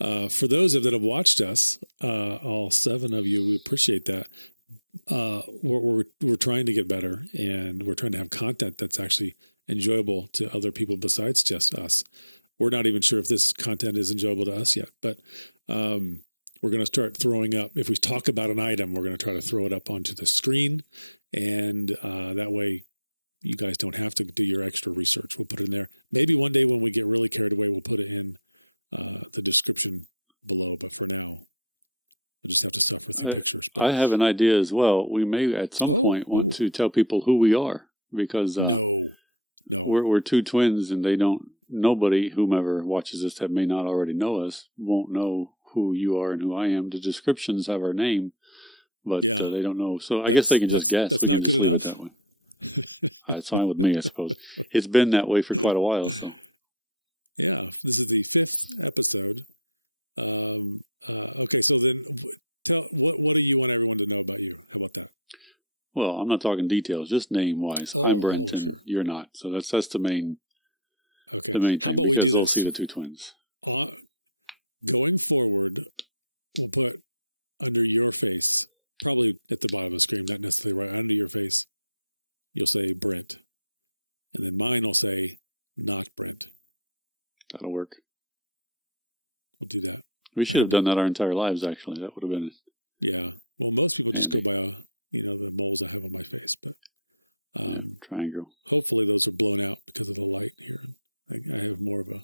For those that have watched us, all 7 of you, we appreciate that. We're trying to get better, and we're trying to have content that's actually enjoyable to other people besides just us. We're not even sure if this content is enjoyable to us yet, but we're going to start throwing up. If we talk about an item, we're going to try to throw it up onto the screen, and that way you guys don't have to do your extra research. We'll put it in there. Maybe one day when we get really carried away, we'll put it in the description below. But for now, we'll just have to suffer through pictures. But I have an idea as well. We may at some point want to tell people who we are, because no, we're 2 twins, and nobody, whomever watches this that may not already know us, won't know who you are and who I am. The descriptions have our name, but they don't know. So I guess they can just guess. That's not good enough. That way. It's fine with me, I suppose. It's been that way for quite a while. So yeah, this is the 5th episode. Okay, so then what do you want everyone to know about you? How about that? Well, I'm not talking details, just name wise. I'm Brendt, and sure. You're not. So that's the main. Okay. The main How about we do they'll this? See the 2 twins. Going forward, we'll put under your face, probably at the bottom of the screen, not necessarily right under your face. You'll say Brendt, and then mine will say not Brendt. That'll work. We'll do that. We should have done that our entire lives. Actually, that would have been. Yeah. Well, most people just go by the moles I have on my face, but triangle. Hopefully those are blown out because of the light here. I have more of a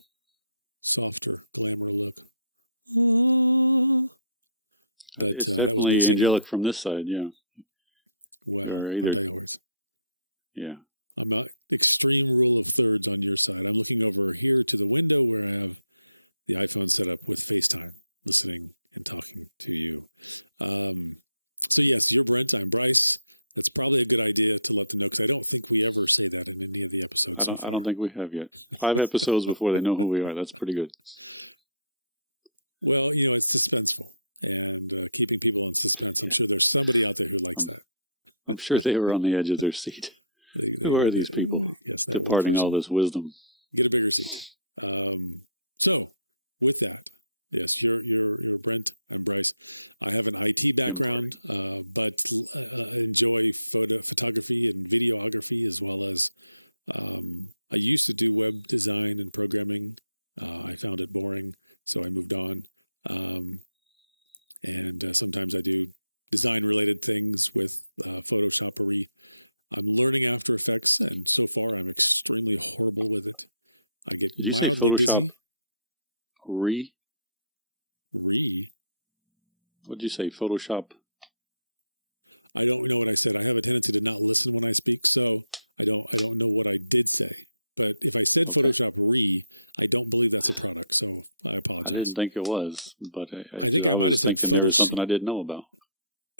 softer glamour look. But it's that was me singing. Angelic from this side, yeah. Well, aren't I always? Yeah. I'm not extreme rule of thirds on your side. I'm looking over here to the window where I have the iPhone set up with FaceTime, listening and talking to you. So yes, you're Brendt. I'm Bryce. That's probably a good idea to let them know, because I don't think we ever say that in any of the episodes so far. I don't think we have yet. 5 episodes before they know who we are. That's pretty good. Well, it's suspenseful, and keeping people in suspense. I'm sure there's somebody out there who likes that. I'm sure they were on the edge of their seat. Who are these people? Yes, that departing all this wisdom. Get a bigger seat. So, with that, yes, you're Brendt. I'm Bryce. I have an IT background, but enjoy photography and videography, as well as I used to do web design and programming. I found it boring, so I moved on. And sometimes I do design-related things with Photoshoppery. I'm learning After Effects, and so far I'm extremely horrible with it. I get mildly dizzy. What'd you say? Photoshop? I don't know what I said. I have a tendency to not listen when I speak, so I don't know what I did say. But if I said Photoshop I don't believe that's a product, so I apologize. I didn't think it was, but I think I might have said Photoshop. Something I didn't know about.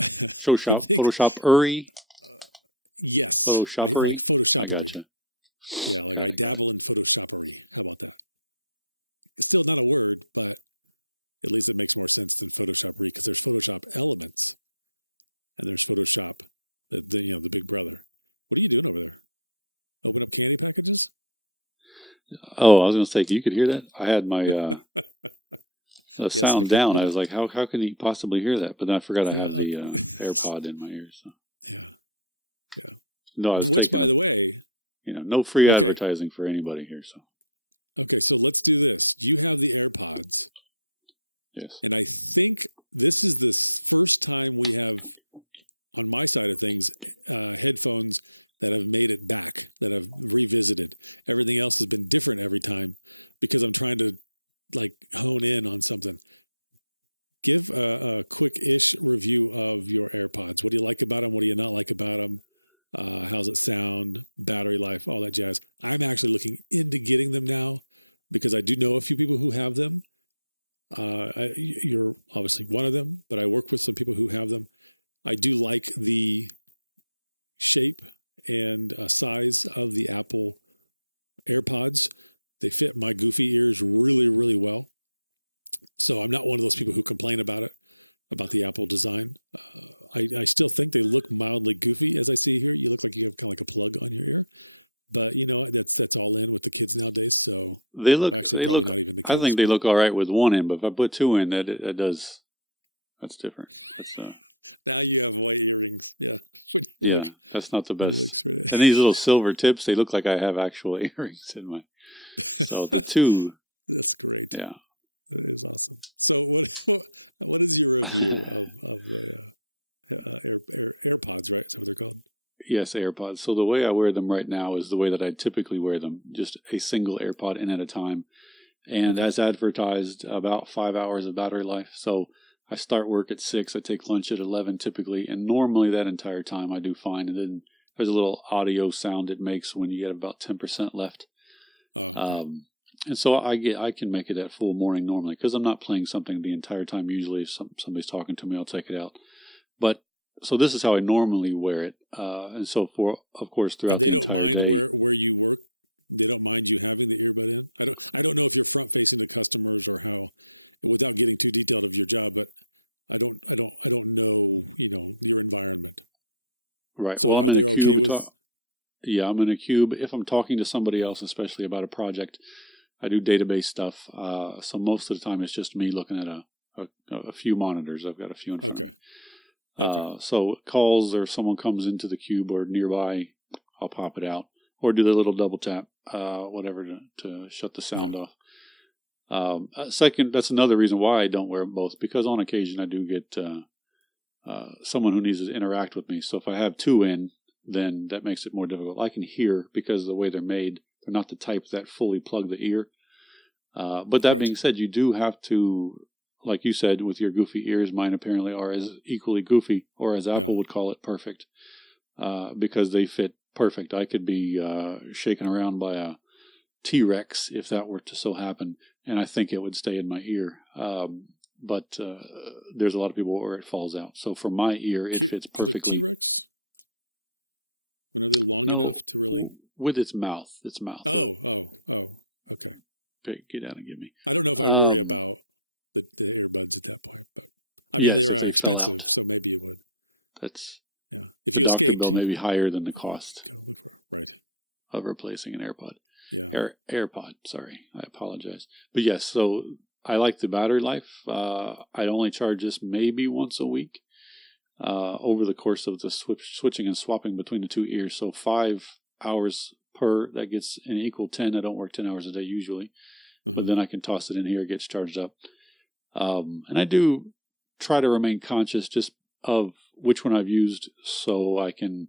Photoshop. Yes. Photoshoppery? Like Photoshoppery. I gotcha. Yeah, like I dabble in Photoshoppery. How about that? It's still not a word, but at least it makes more sense than Photoshopery, because there's Photoshop Elements and there's Photoshop, the big brother. What are you doing over there? Open up candy packages? Oh, I was going to say, you could hear that? I had my sound down. I was like, how can you possibly hear that? But then I forgot I had the AirPod in my ear. So. Yeah. No, which, by the way... no free advertising for anybody here. So. Okay, so let's do this. You have the AirPods. Yes. And I think this is the first time we have, on my side of things, headphones that have made it back, that have revisited. Everything else has been different every time, because I'm trying to hone in on something. Give a quick-ish review of your AirPods. What do you like about them? What do you not like about them? How's it sound? Battery life? All that jazz. I'm actually looking into getting them now, because I do know a few people who have them. You're obviously one of them, but I work with some people who have them. I do like the shape and size of the Apple AirPods. They fit my goofy ears really, really well. So I'm not one of those people who complain about the Apple design. I still think they look mildly goofy, as I see here. You look like you have kind of like a plug on your ear. But that's all in with the kids nowadays. So they look actually they probably look, not even the kids. I think they look all right with one in, but if I put two in, that's different. That's now you have white earrings. Yeah. That's not the best. And these little silver tips, they look like I have actual earrings in my. So the two. That's great. Yeah. That is awesome. So what is your review of the AirPods, right? Is that what they're called? Yes, AirPods. So the way I wear them right now is the way that I typically wear them, just a single AirPod in at a time. And as advertised, about 5 hours of battery life. So I start work at 6, I take lunch at 11 typically, and normally that entire time I do fine. And then there's a little audio sound it makes when you get about 10% left. Oh, okay. And so I can make it at full morning normally because I'm not playing something the entire time. Usually if somebody's talking to me, I'll take it out. But so this is how I normally wear it. And so of course, throughout the entire day. And they don't mind where you work? They don't mind you having the earbud in? I don't know if you're front facing to customers or how, without getting too detailed of your job, but I don't know, your environment. Right. So are they okay with? Yeah, I'm in a cube. If I'm talking to somebody else, especially about a project, I do database stuff. So most of the time it's just me looking at a few monitors. I've got a few in front of me. Okay. So calls or someone comes into the cube or nearby, I'll pop it out or do the little double tap, whatever to shut the sound off. Second, that's another reason why I don't wear them both, because on occasion I do get someone who needs to interact with me. So if I have two in, then that makes it more difficult. I can hear because of the way they're made. They're not the type that fully plug the ear. But that being said, you do have to, like you said, with your goofy ears, mine apparently are as equally goofy, or as Apple would call it, perfect, because they fit perfect. I could be shaken around by a T-Rex if that were to so happen, and I think it would stay in my ear. But there's a lot of people where it falls out. So for my ear, it fits perfectly. For the T-Rex? When are they long enough to really? With its mouth. Oh, okay. Get down and give me. I don't know if I worry about the earbuds at that point, but I mean, they are expensive, so maybe it would. That's If you escape, bill may be higher than the cost. Go look for of replacing an AirPod. Yeah, AirPod. Sorry, I apologize. But yes, so I like the battery life. I'd only charge this maybe once a week over the course of the switching and swapping between the two ears. So 5 hours per, that gets an equal 10. I don't work 10 hours a day usually, but then I can toss it in here, it gets charged up. And I do try to remain conscious just of which one I've used so I can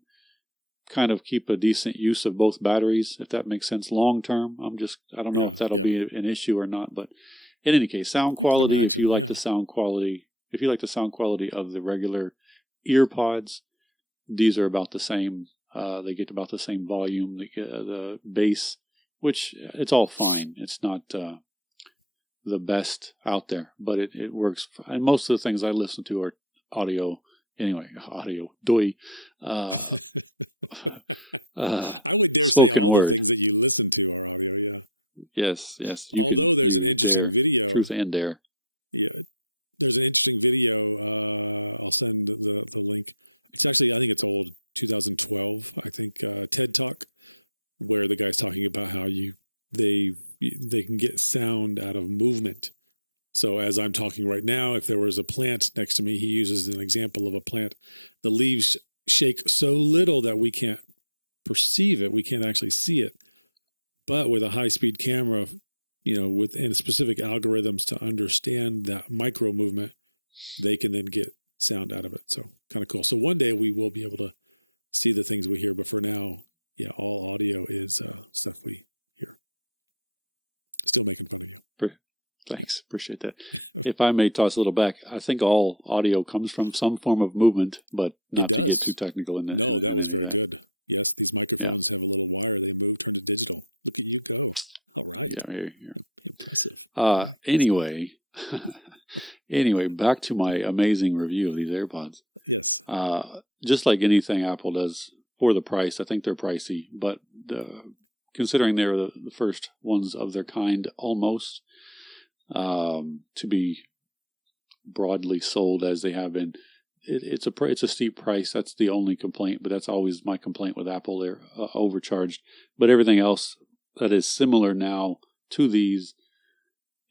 kind of keep a decent use of both batteries, if that makes sense long term. I don't know if that'll be an issue or not, but in any case, sound quality, if you like the sound quality of the regular EarPods, these are about the same. They get about the same volume, the bass, which it's all fine. It's not the best out there, but it works. And most of the things I listen to are audio. Anyway, audio. Doi. I would dare say all the things that you listen to are audio, yeah. Yes. Although there's an interesting video. Truth and dare. Yeah. There's an interesting video. I'll send the link. It's actually, I think it's old, 2012, I think, TED Talk, where the guy's talking about how they can get sound out of movement. So as I'm talking right now, if there was a plant next to me, he uses an example of a plant. The leaves shake so little that we can't perceive it. We can't actually see it. But with a high-speed camera, within specific algorithms to understand that micro movement, they can then get sound out of it. So kind of cool. So one day we will be able to see the things we hear. But for now, all audio is stuff we hear. Still making fun of you. Thanks. Appreciate that. If I may toss a little back, I think all audio comes from some form of movement, but not to get too technical in that. No, that was very good. Yes, these microphones have a little wire. They move, turn to digital. Look at you go. All right. Yeah, impressive. Anyway, back to my amazing review of these AirPods. Yes. Just like anything Apple does for the price, I think they're pricey, but considering they're the first ones of their kind almost, to be broadly sold as they have been, it's a steep price. That's the only complaint, but that's always my complaint with Apple. They're overcharged. But everything else that is similar now to these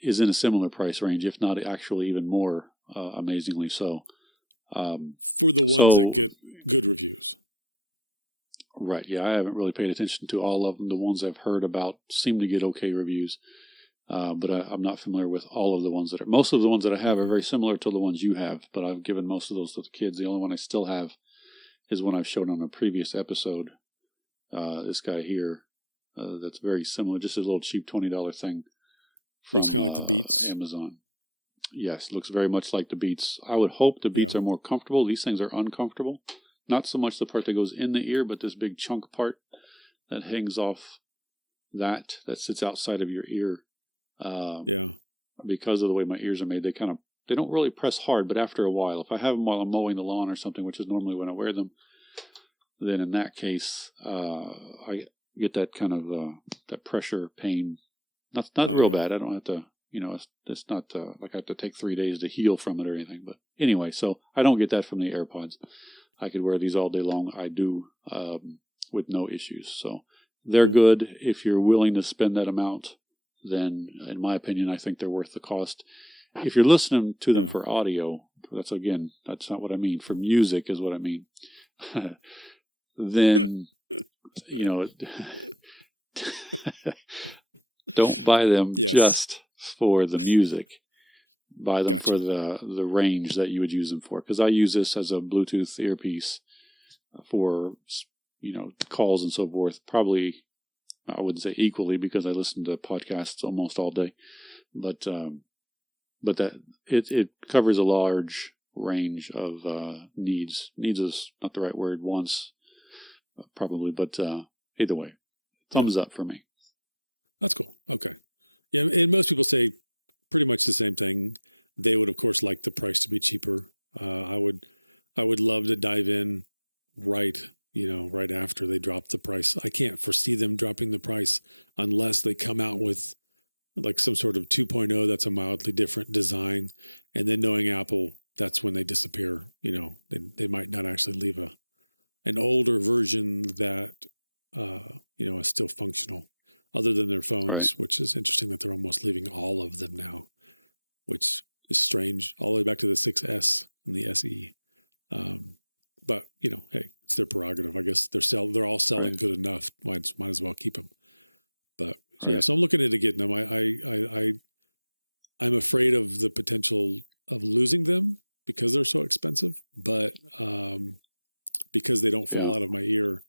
is in a similar price range, if not actually even more, amazingly so. For the ones that get good reviews. Right, yeah, I haven't really paid attention to all of them. The ones I've heard about seem to get okay reviews, but I'm not familiar with all of the ones that are. Most of the ones that I have are very similar to the ones you have, but I've given most of those to the kids. The only one I still have is one I've shown on a previous episode. This guy here, that's very similar, just a little cheap $20 thing. Looks kind of like the Beats. Amazon. Yes, looks very much like the Beats. I would hope the Beats are more comfortable. These things are uncomfortable. Not so much the part that goes in the ear, but this big chunk part that hangs off that sits outside of your ear. Because of the way my ears are made, they don't really press hard, but after a while, if I have them while I'm mowing the lawn or something, which is normally when I wear them, then in that case, I get that kind of that pressure pain. Not real bad. I don't have to, it's not like I have to take 3 days to heal from it or anything. But anyway, so I don't get that from the AirPods. I could wear these all day long. I do with no issues. So they're good. If you're willing to spend that amount, then in my opinion, I think they're worth the cost. If you're listening to them for audio, that's not what I mean. For music is what I mean. Then, don't buy them just for the music. Buy them for the range that you would use them for. Because I use this as a Bluetooth earpiece for, calls and so forth. Probably, I wouldn't say equally because I listen to podcasts almost all day. But that it covers a large range of needs. Needs is not the right word. Wants, probably. But either way, thumbs up for me. That's cool. Okay. Yeah, and most people say pretty much the same thing. They would, of course, like the price to be cheaper. I would love to dive in right after they drop the price. I can't foresee them dropping the price unless they come out with like some sort of 2.0 that's a mildly different design. And then knowing Apple, that's when they disappear. They might not actually leave an older version that is still functional, other than their phones, which is interesting that they're almost leaving all of them now, which is strange, all the way back to the 6S and the SE. But, hey, it's their prerogative. I guess they're all selling good enough. Might as well keep them. But, so I'm looking into getting them. I'm afraid of the potential of losing them because they're so expensive, but because they don't fall out of my ear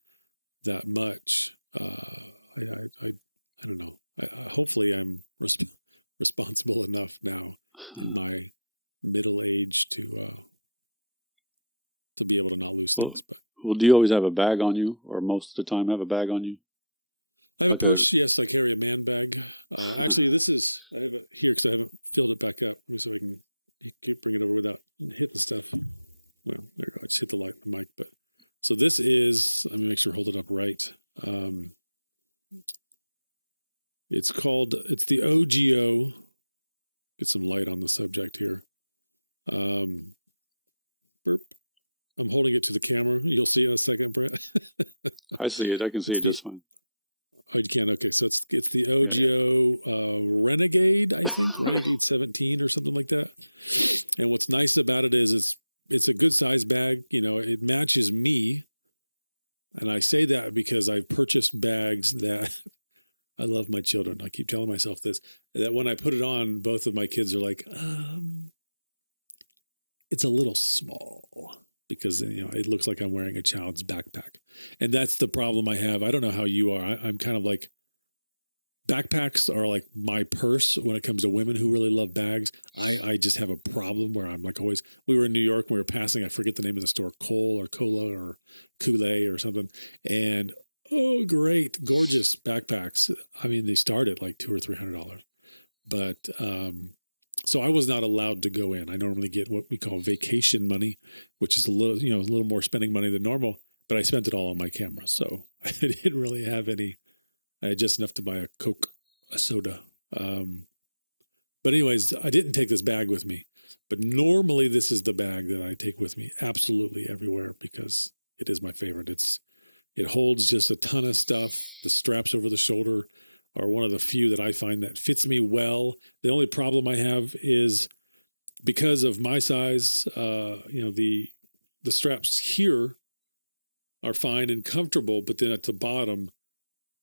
that much, I don't know. Hopefully I'm responsible enough now in my middle age to be able to not lose things. But do you always have a bag on you, or most of the time have a bag on you? I have a purse. Yes, I carry a man bag. Actually, I have it here because I haven't filled it back up. Let me see if I can bring it over without hitting stuff. Well, there you go. I just hit the light on the mic. But so this is. Let me make sure I hold it up right. It's the OGO. Get some light on the subject here. Burp. I'm holding it to the camera. You'll see it in a second, Brent. I see it. I can see it just fine. Oh, you can? Okay. So it's the OGO Renegade, I think. Renegade 17 or something like that. And what's nice about it is it's a good size bag. It matches me. And I say that because I've purchased bags that I love my children. I keep telling myself this, that when I put it on, both of my kids are like, it's a little small because, it looks like I'm wearing a child's backpack. And that's the problem I have. I don't know how you are. I'm kind of like, backpacks are like my purse when it comes to women who really love bags. I just have a problem where I'm like always, we were in New York, we were passing, I forget the name of the store, Cole or Cola or Kool-Aid or something. And oh, great, gorgeous backpacks. I mean, they start at like $200 or $300. But so I was not allowed to go in. I normally get what we call vacation money, which is a little more spending money than normal. But I spent it all on my camera, so I didn't really have any. I had just enough to buy a Coke, a soda. But But anyways, I didn't take this bag with me. But normally this is the bag that I take with me absolutely everywhere because it is my favorite. It holds just a ton of stuff. The straps over the shoulder are one of the few that I find that fits me well. The only problem I have is because of my size, the straps here are fine and comfortable, but then at the bottom,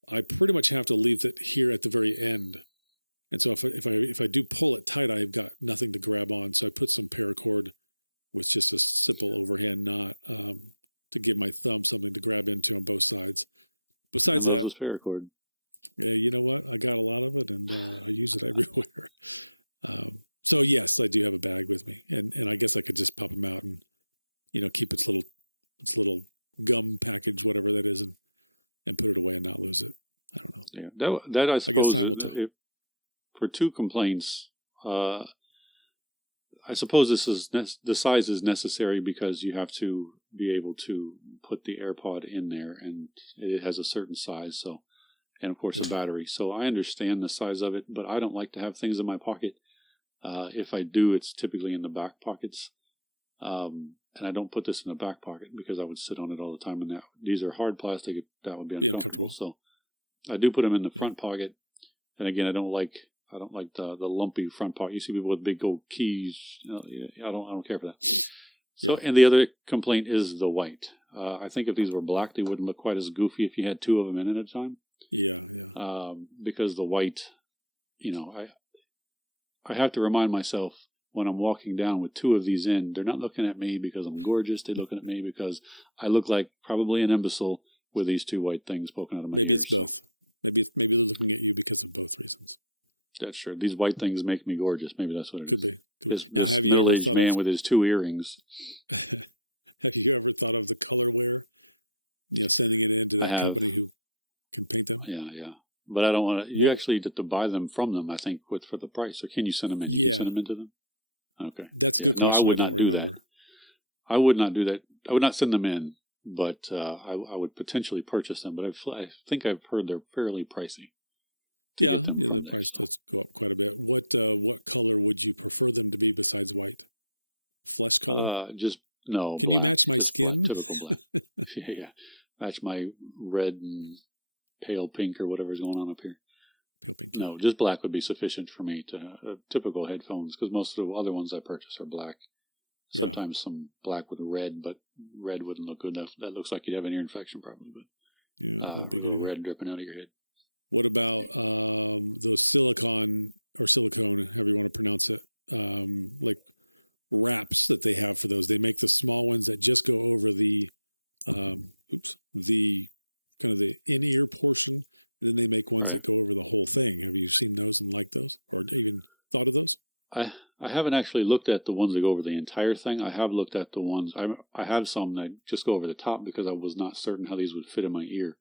I pretty much have to leave it here at the very end. And so if I do pull it tight, I've got nothing to grab on. So I put some paracord with just a simple overhand knot to give my thumb something to grab into on both sides. Besides that, paracord. You know what? I got a lot of it, and I use it everywhere. So yes, I do have a bag with me, and I guess I could just pop them out and keep its little gum package, whatever that is, and put it away and not lose it. I don't know. Yeah, that I suppose. I guess time will tell. For 2 complaints, I suppose the size is necessary because you have to be able to put the AirPod in there, and it has a certain size. So, and of course the battery. So I understand the size of it, but I don't like to have things in my pocket. If I do, it's typically in the back pockets. And I don't put this in the back pocket because I would sit on it all the time. And these are hard plastic. That would be uncomfortable. So I do put them in the front pocket. And again, I don't like the lumpy front pocket. You see people with big gold keys. I don't care for that. So, and the other complaint is the white. I think if these were black, they wouldn't look quite as goofy if you had 2 of them in at a time. Yeah. Because the white, I have to remind myself when I'm walking down with 2 of these in, they're not looking at me because I'm gorgeous. They're looking at me because I look like probably an imbecile with these 2 white things poking out of my ears. Maybe it's both. Maybe they're looking at you because of both reasons. That's true. These white things make me gorgeous. Maybe that's what it is. Could be. Now, have you ever thought of with his 2 earrings? Have you ever thought of the colorware? Sending it into that company who can paint them. Yeah. But I don't want to. You actually have to buy them from them. I think for the price. Or can you send them in? Yeah. Can you send them into them? Okay, that's a good question. I would not do that. I would not do that. I would not send them in, but I would potentially purchase them. But I think I've heard they're fairly pricey. Yeah, the price does go up quite a bit. What color would you prefer them to be besides white? Flesh color? No. Can black, you match my skin? Black, typical black. Yeah. Match my red and pale pink or whatever's going on up here. Pale pink. No, just black would be sufficient for me to typical headphones because most of the other ones I purchase are black. Sometimes some black with red, but red wouldn't look good. That looks like you'd have an ear infection probably. But red dripping out of your head. What about those silicone, however you want to pronounce it, like wraps that they have for those? They make the small ones that just go over the kind of the in-ear portion, and then they make ones that go over the whole thing. Have you seen those and liked those, or even thought of those? I haven't actually looked at the ones that go over the entire thing. I have looked at the ones. I have some that just go over the top because I was not certain how these would fit in my ear.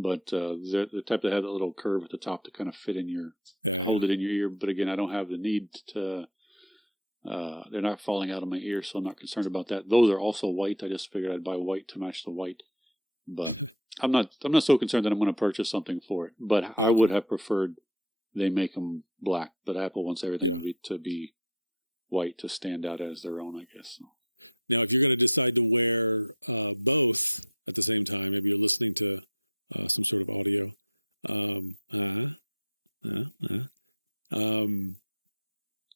But they're the type that have that little curve at the top to kind of fit in your, hold it in your ear. But again, I don't have the need to, they're not falling out of my ear, so I'm not concerned about that. Those are also white. I just figured I'd buy white to match the white. But I'm not so concerned that I'm going to purchase something for it. But I would have preferred they make them black. But Apple wants everything to be white to stand out as their own, I guess. So. Now, if you're going to decide to wear both at the same time, maybe you're listening to some sort of audio.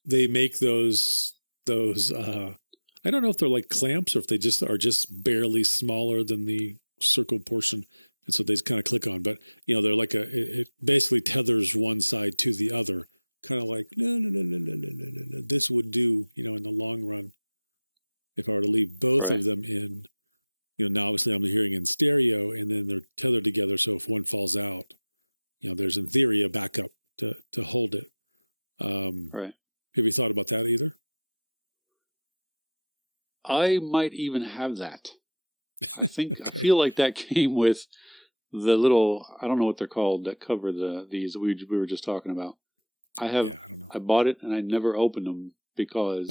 They make those. I don't know if they're like clamps or if they just are just barely smaller than the circle portion, and so they just kind of click on. But they're like it basically tethers one side to the other, kind of like no. This would do in the long run if I were to leave both of them in. Now obviously I'm hearing in stereo and then they're tethered together. So if one falls out, there's in theory a backup to hold it. Right. Have you thought about that either? I might even have that. I think, I feel like that came with the little, I don't know what they're called that cover these that we were just talking about. I don't know. I bought it and I never opened them because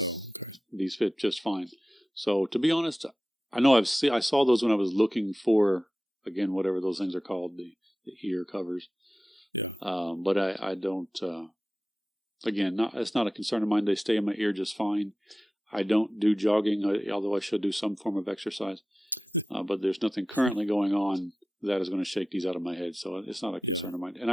these fit just fine. So to be honest, I know I saw those when I was looking for, again, whatever those things are called, the ear covers. Yeah. But I don't, again, it's not a concern of mine. They stay in my ear just fine. I don't do jogging, although I should do some form of exercise. But there's nothing currently going on that is going to shake these out of my head. So it's not a concern of mine. And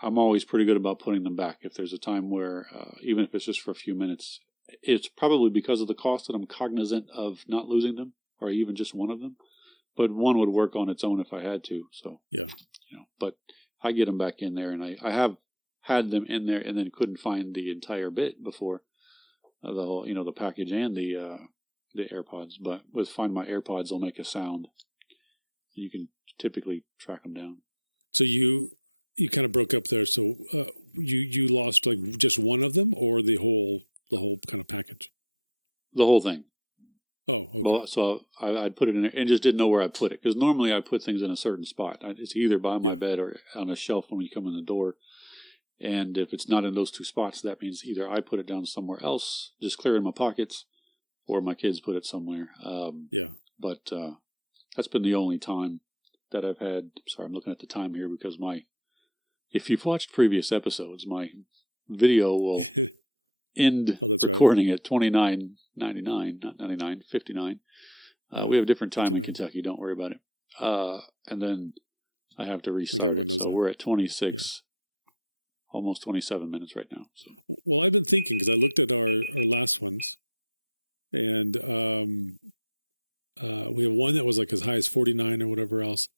I'm always pretty good about putting them back. If there's a time where, even if it's just for a few minutes, it's probably because of the cost that I'm cognizant of not losing them, or even just one of them. But one would work on its own if I had to. So, but I get them back in there, and I have had them in there and then couldn't find the entire bit before the whole, the package and the AirPods. But with Find My AirPods, they'll make a sound. You can typically track them down. So you kind of broke up there. So you lost like just one of them, or the whole kind of package? The whole thing. Oh, okay. Well, so I'd put it in there and just didn't know where I put it, because normally I put things in a certain spot. It's either by my bed or on a shelf when you come in the door. And if it's not in those two spots, that means either I put it down somewhere else, just clear in my pockets, or my kids put it somewhere. But that's been the only time that I've had. Sorry, I'm looking at the time here because if you've watched previous episodes, my video will end recording at 29:99, not 99:59. We have a different time 59. In Kentucky. Don't worry about it. And then I have to restart it. So we're at 26, almost 27 minutes right now. So. Well, I've been thinking, because I looked at our last ones, and we have one that was like as high as 49 or whatever else.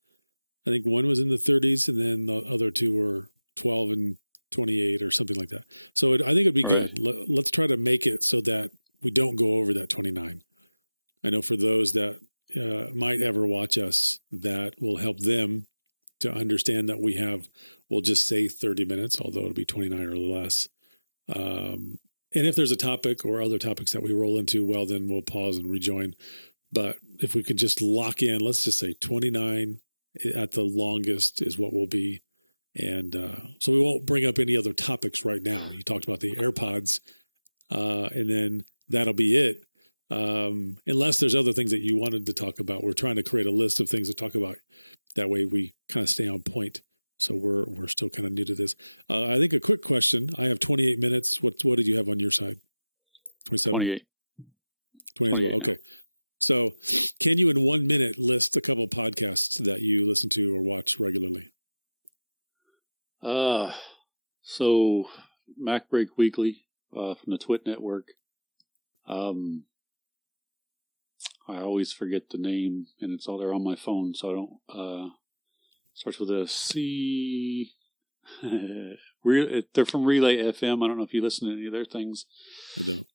I think one was in the 30s, and then the other two were 12 and 28 or something like that. So I think it'd be good. Let's try to make it so that we don't go over that 29. I know for those that might ever watch us, that will help them to understand that we'll just say 30 minutes, although it'll be 29 or less. And if there's a topic or other topics that we roll into, well, then we'll pause and rejoin. But if we could just lock in, let's just say 29 at the longest is what we'll be. And so we won't bring up any other topics right now. You talked about the AirPods, and then that'll be it. Unless there's other things that you wanted to talk about. We're trying to create a list of things to talk about. That way we kind of stay on point. So we're still kind of new to this. I think a quick question. I have 28 minutes. What did you have on your side? 27? 28. 20 as well. Okay. So can you in 1 minute list a couple podcasts that you listen to or watch regularly? So Mac Break Weekly from the Twit Network. I always forget the name, and it's all there on my phone, so I don't. Starts with a C. They're from Relay FM. I don't know if you listen to any of their things. I don't.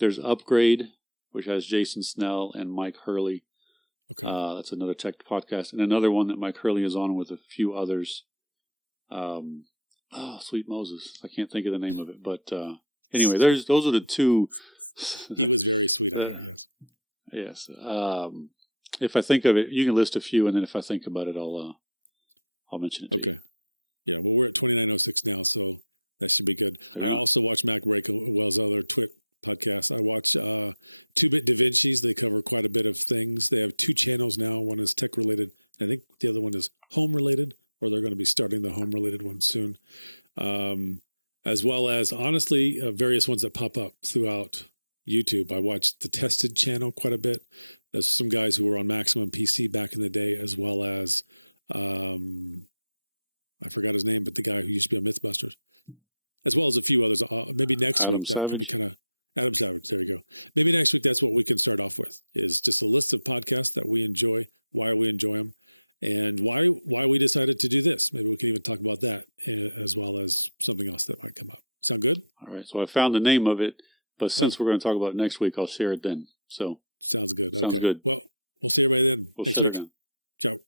There's Upgrade, which has Jason Snell and Mike Hurley. Okay. That's another tech podcast, and another one that Mike Hurley is on with a few others. Sweet Moses. I can't think of the name of it, but anyway, those are the two. He was very sweet, I hear, yes. Yes. If I think of it, you can list a few, and then if I think about it, I'll mention it. Okay. Yeah. Well, we're at 29:06 now, so that should be good. I also watch Mac Break as well as other Twit podcasts. I watch 2-Bit Da Vinci's. They cover quite a bit of things. They have 2 channels now. One is tech related. I think the other one is home related, or they're going to be starting the home related one soon. As well as, honestly, various ones that pop up throughout YouTube. I watched the Tested channel quite a bit. There's some guys who were on Maximum PC back in the day, as well as, I forgot his name, but the guy who used to be on Mythbusters, as well as a few others. Maybe next week that could be kind of Adam Savage. There you go. Maybe next week that's what we can start off with, is just a list of podcasts that we enjoy, why we enjoy them, and why we decided to do this. Maybe we can even talk about that, as well as something else that might come up. Sound good? All right. So I found the name of it, but since we're going to talk about it next week, I'll share it then. So sounds good. Sounds okay. good. Well, we'll see everybody then next week. Ciao.